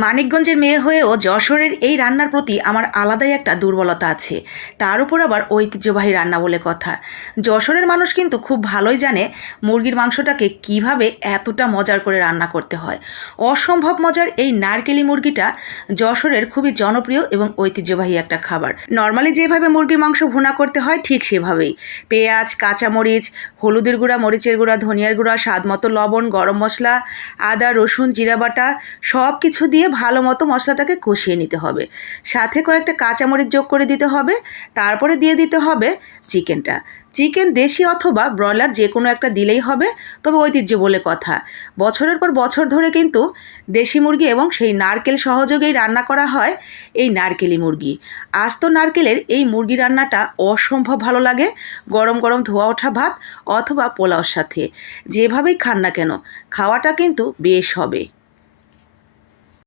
মানিকগঞ্জের মেয়ে হয়েও যশোরের এই রান্নার প্রতি আমার আলাদাই একটা দুর্বলতা আছে। তার উপর আবার ঐতিহ্যবাহী রান্না বলে কথা। যশোরের মানুষ কিন্তু খুব ভালোই জানে মুরগির মাংসটাকে কিভাবে এতটা মজার করে রান্না করতে হয়। অসম্ভব মজার এই নারকেলি মুরগিটা যশোরের খুবই জনপ্রিয় এবং ঐতিহ্যবাহী একটা খাবার। নর্মালি যেভাবে মুরগির মাংস ভুনা করতে হয় ঠিক সেভাবেই পেঁয়াজ, কাঁচামরিচ, হলুদের গুঁড়া, মরিচের গুঁড়া, ধনিয়ার গুঁড়া, স্বাদ মতো লবণ, গরম মশলা, আদা, রসুন, জিরা বাটা সব কিছু দিয়ে ভালো মতো মশলাটাকে কষিয়ে নিতে হবে। সাথে কয়েকটা কাঁচামরিচ যোগ করে দিতে হবে। তারপরে দিয়ে দিতে হবে চিকেনটা। চিকেন দেশি অথবা ব্রয়লার যে কোনো একটা দিলেই হবে, তবে ঐতিহ্য বলে কথা। বছরের পর বছর ধরে কিন্তু দেশি মুরগি এবং সেই নারকেল সহযোগেই রান্না করা হয় এই নারকেলি মুরগি। আস্ত নারকেলের এই মুরগি রান্নাটা অসম্ভব ভালো লাগে গরম গরম ধোয়া ওঠা ভাত অথবা পোলাওর সাথে। যেভাবেই খান না কেন খাওয়াটা কিন্তু বেশ হবে।